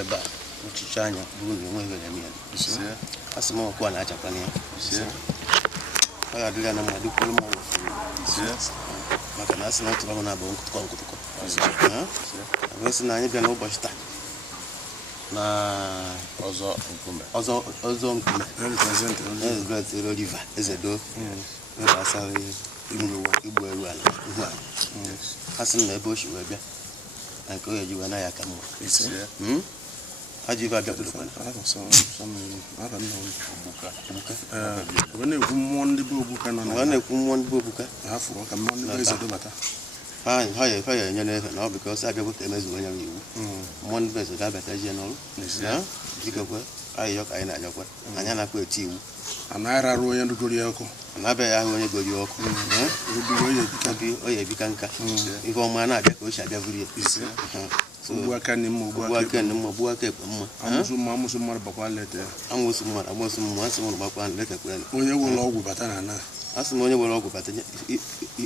eba uchichanya buru nwe ga yami asimo kwa na acha kwani aya dile na madu ko mo maka na asimo tuba na ba nkutuko abesi na anyị bịa na ụbọchị taa na ọzọ nkume represent Oliver Ezedo gbasara igbo eru ala asị na ebe o shi wee bịa na nke onye ji wee na ya ka mma Ajiva bịakwuru kwa na-ekwu mmụọ ndị bụ Obuka nọ na na-ekwu mmụọ ndị bụ Obuka ha fụrụ ka mmụọ ndị bụ Ezedo bata ha ya enye n'efe na ọ bụ ka ọ sị abịa ka emezuo onye iwu mmụọ ndị bụ Ezedo abịata jie n'ọrụ jikekwe ayịyọ ka anyị na-anyakwa anyị anakwa eti iwu anaghị arụ onye ndugoro ya ọkụ anabeghị ahụ onye gori ọkụ onye ebika nka ihe ọma na-abịa ka o si abịa buru ya Obuaka ni mma Obuaka ekwe mma amụsụ mmadụ bakwa leta amụsụ mmadụ asị mmadụ bakwa leta kwe onye were ọgwụ bata na ana asị m onye were ọgwụ bata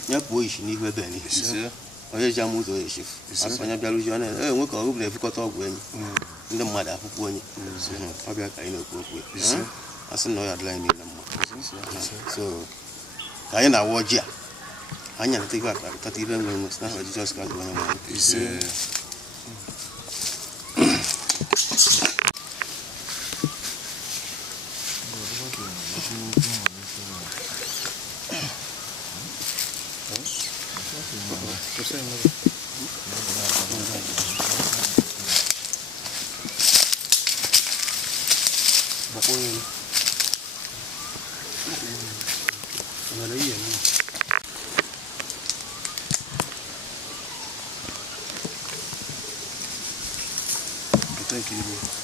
ya pụọ isi n'ihu ebe n'ihi onye ji ama ụzọ onye echefu asị onye bịara uji ọ nwe ka ọgwụ na-ebukọta ọgwụ enyi ndị mmadụ afụkwu onye ọ bịa ka anyị na-ekwu okwu asị na ọ ya adịla anyị niile mma so ka anyị na-awa ọjị a anyị na-ata ihe akparịtata ibe nwe nwe si n'aha Jizọs Kraịst onye nwere Thank you.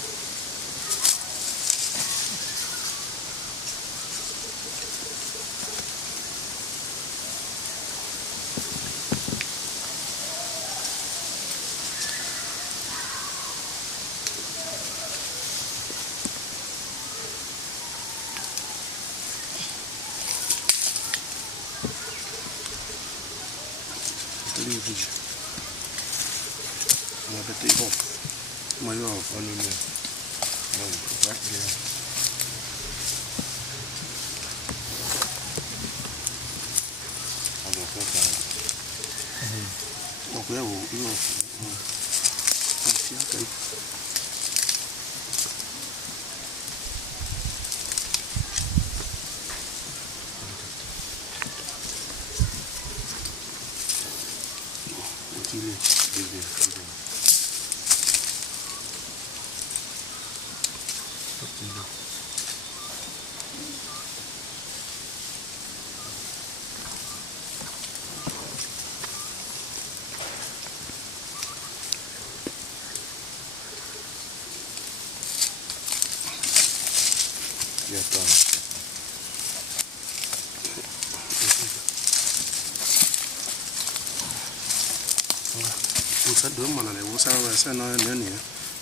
Dua mana le wo sa na ni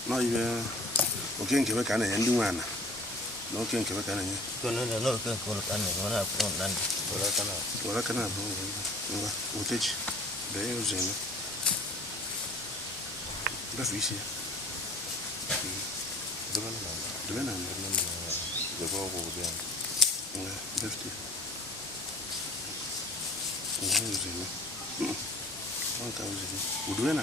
no ibe o ke nke ka na ya ndị nwe ana na o ke nke ka na ya no ke ko ka na na ko nan wala kana bo ngwa utechi be yo zeno ba fisi dona de bo bien ngwa defti ngwa yo zeno Uduwe na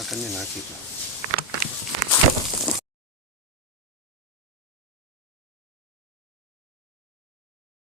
akan ni nak kita